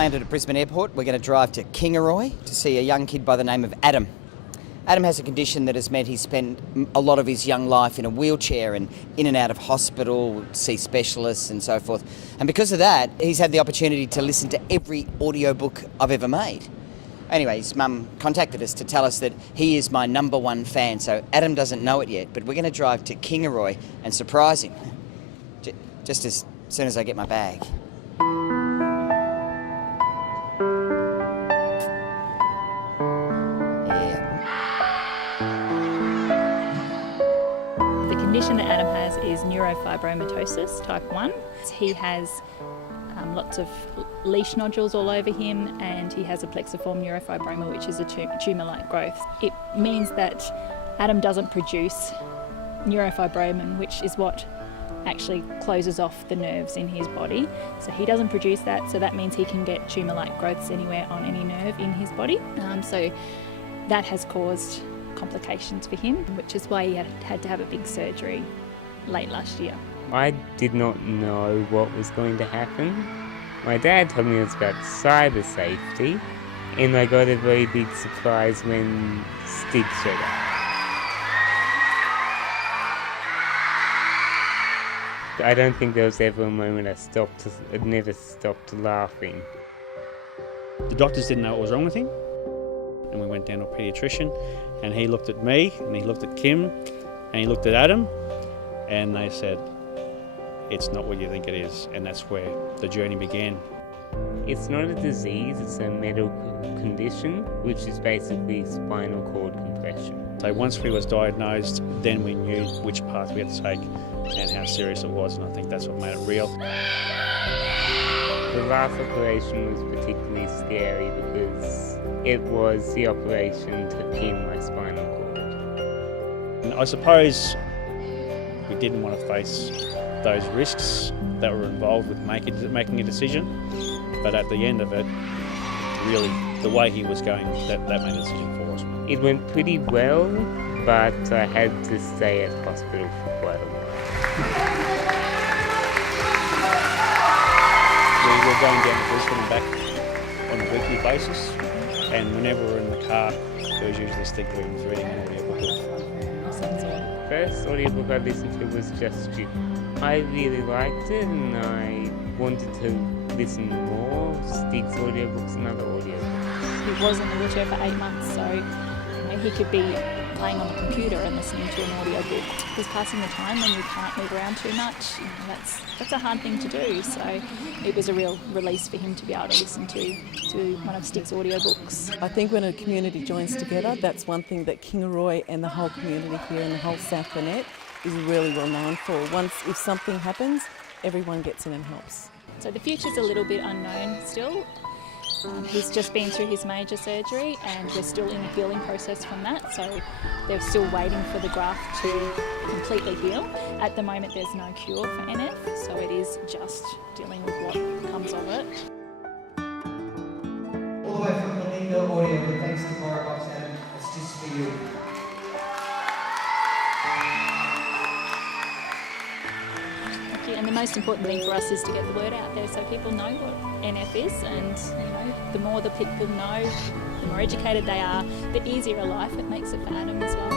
landed at Brisbane Airport. We're going to drive to Kingaroy to see a young kid by the name of Adam. Adam has a condition that has meant he's spent a lot of his young life in a wheelchair and in and out of hospital, see specialists and so forth. And because of that, he's had the opportunity to listen to every audiobook I've ever made. Anyway, his mum contacted us to tell us that he is my #1 fan, so Adam doesn't know it yet, but we're going to drive to Kingaroy and surprise him, just as soon as I get my bag. The condition that Adam has is neurofibromatosis type 1. He has lots of leash nodules all over him, and he has a plexiform neurofibroma, which is a tumour-like growth. It means that Adam doesn't produce neurofibromin, which is what actually closes off the nerves in his body. So he doesn't produce that, so that means he can get tumour-like growths anywhere on any nerve in his body. So that has caused complications for him, which is why he had to have a big surgery late last year. I did not know what was going to happen. My dad told me it was about cyber safety, and I got a very big surprise when Stigs showed up. I don't think there was ever a moment I never stopped laughing. The doctors didn't know what was wrong with him, and we went down to a paediatrician, and he looked at me, and he looked at Kim, and he looked at Adam, and they said, "It's not what you think it is," and that's where the journey began. It's not a disease, it's a medical condition, which is basically spinal cord compression. So once we was diagnosed, then we knew which path we had to take and how serious it was, and I think that's what made it real. The last operation was particularly scary because it was the operation to pin my spinal cord. And I suppose we didn't want to face those risks that were involved with making a decision, but at the end of it, really, the way he was going, that made a decision for us. It went pretty well, but I had to stay at hospital for quite a while. We were going down to Brisbane and back on a weekly basis, and whenever we were in the car, there was usually Stig reading an audiobook. First audiobook I listened to was Just You. I really liked it and I wanted to listen more, Stig's audiobooks and other audiobooks. He was in the wheelchair for 8 months, so he could be playing on the computer and listening to an audiobook. Because passing the time when you can't move around too much, that's a hard thing to do. So it was a real release for him to be able to listen to one of Stig's audiobooks. I think when a community joins together, that's one thing that Kingaroy and the whole community here and the whole South Burnett is really well known for. If something happens, everyone gets in and helps. So the future's a little bit unknown still. He's just been through his major surgery and we're still in the healing process from that, so they're still waiting for the graft to completely heal. At the moment there's no cure for NF, so it is just dealing with what comes of it. All the way from Melinda Audio, but thanks to Laura Box, Adam, it's just for you. And the most important thing for us is to get the word out there so people know what NF is, and the more the people know, the more educated they are, the easier a life it makes it for Adam as well.